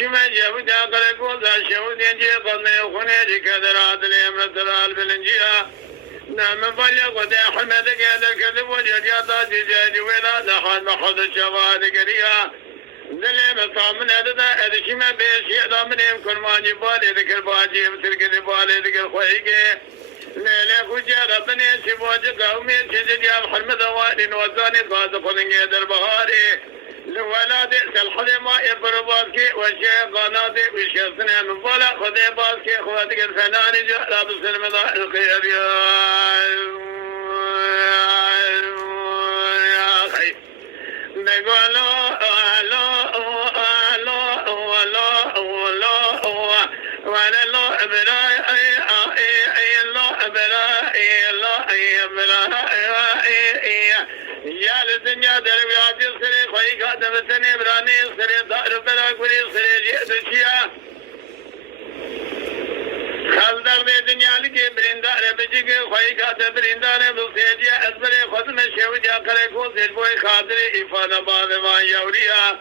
شما جابت أقل كوزا شود ينجي قضنا وخنيجي كذر عدل يمرت البلنجية نعم فليا قد حمدك هذا الكذب وجد يطاجي جاجي ولا دخل محض الشواد قريها دليم طامن هذا شما بيش يعطى من يمكن ما جبالي ذكر باجي بسرق ذبالي ذكر خويقي ليلة خجارة بني سبوجك أمين شجد يا محمد وائل وزاني قاد قلنجي دربهاري لولاد الحلماء يبرباسكي والشيخ قناتي والشيخ سنين مفالا خذي باسكي خواتك الفنان جاء بسلم الخير يا أخي نقولوا وانا لا ابراي يا الدنيا دربيات سري خوي قادم سني براني سري دار بلا كوري سري جيتشيا خالدار الدنيا لكي بريندار بجيك خوي قادم بريندار بسيجي اسبري خدم شوجا كره كو سيبوي خاطري افاده بعد ما يوريا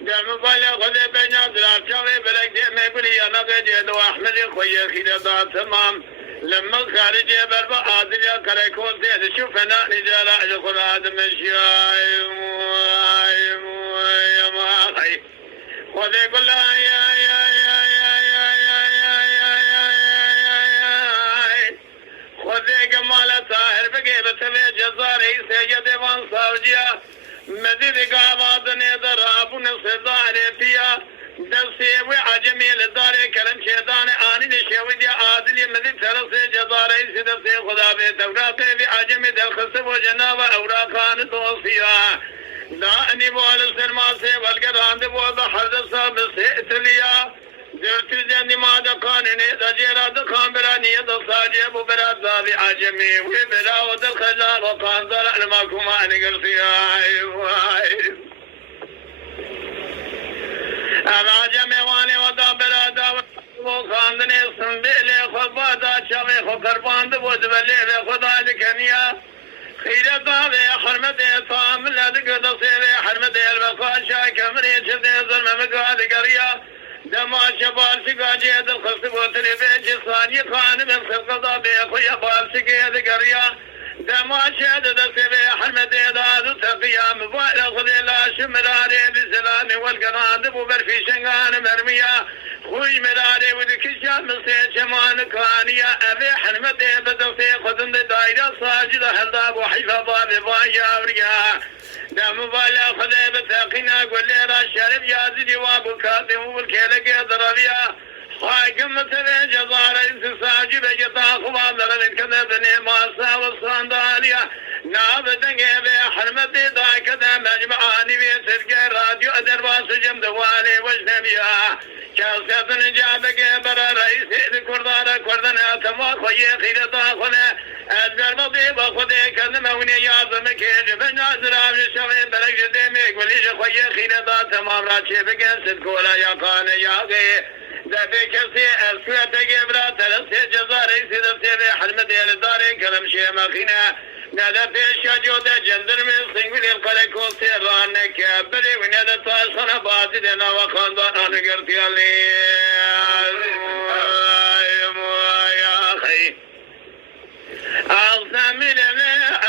دم بالي خدي بينا دراب شاوي بلك دي مغري انا بيجي دو احمد خوي خيره دا تمام لما خارج بربا عادل كريكون زيد شوف انا نجال اجل ادم الشاي ما خي خذي كل خذي جمال طاهر بقي بتبي جزاري سيد وان صاوجيا مدد قاعدني ضربون صداري فيها دسي وعجمي لداري كلام شيطان آني نشوي عادل مدد ثلاث جزاري سدسي خدا بتوراقي بعجمي دلخص وجناب أوراقان توصيا داني بول سرماسي والقران دبو بحر دصاب سيئتليا جرت جني ما دقانني تجيرا دقان براني دصاجي ابو براد بابي عجمي وبلا ودخل وقان ضرع لماكم اني قرصيا العجمي واني ودا برادا وخاندني سنبيلي خبادا شامي خقربان دبو دبلي خدا لكنيا خيرة طابي حرمتي طام لدك دصيري حرمتي البقاشا كمري شدي ظلم مقاد قريا دما شبال سقاجي هذا الخصب وتريبيش صاني خان من خلقضا بيخويا بال سقيا قريا دما شهد دصيري حرمتي دادو تقيا مبايل خذي لا شمراري بسلامي والقران دبو برفي شنغان مرميا خوي مراري ودكشا من سيشمان كانيا أبي حرمتي بدوسي خذن دايرة ساجدة هلداب وحيفا بابي بايا وريا دم بالا خذي بتاقينا قول لي را شرب يازدي وابو كاتم والكيلك ضربيا حاكم مثل جزارة انت ساجي بجتا خواب لغن كذبني ماسا والصانداليا نابتنك أبي حرمتي داكدا مجمعاني بيسرك راديو أدرباس جم دوالي وجنبيا شاسية جابك برا رئيس الكردار كردنا تما خوي خيرتا خنا أدبر مضيب خذي كذا وني يازمك جبنا زراب شوي بلق دمك وليش خوي خيرتا تمام راشي بك سدكولا يا قان يا غي دفي كسي أسويتك برا تلسي جزاري سيدسي حرمتي لداري كلام شي مخينا نادا في جودة جندر من سنگولي القرقو سيرانك بري ونادا تاسنا بازي دينا وخاندان آنگرتي اللي يا أخي أغزامي لنا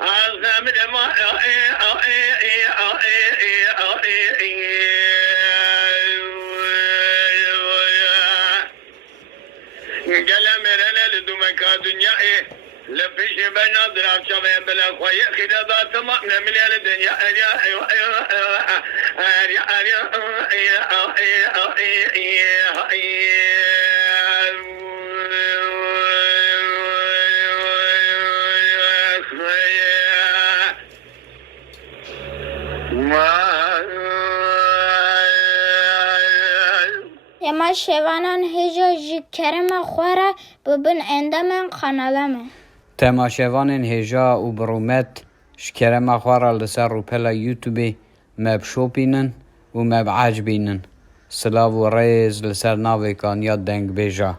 أغزامي لما قال مرنا لدمك الدنيا لفيش بين ضرب شباب بلا خوي خدا تمام نملي الدنيا يا اما شوانان هجا جی کرم خوره ببین اندامن قنالمه تماشاوان هجا و برومت شکرم خوارا لسر رو پلا یوتیوبی مب شوپینن و مب عجبینن سلاو و ریز لسر ناوی کان یاد دنگ بیجا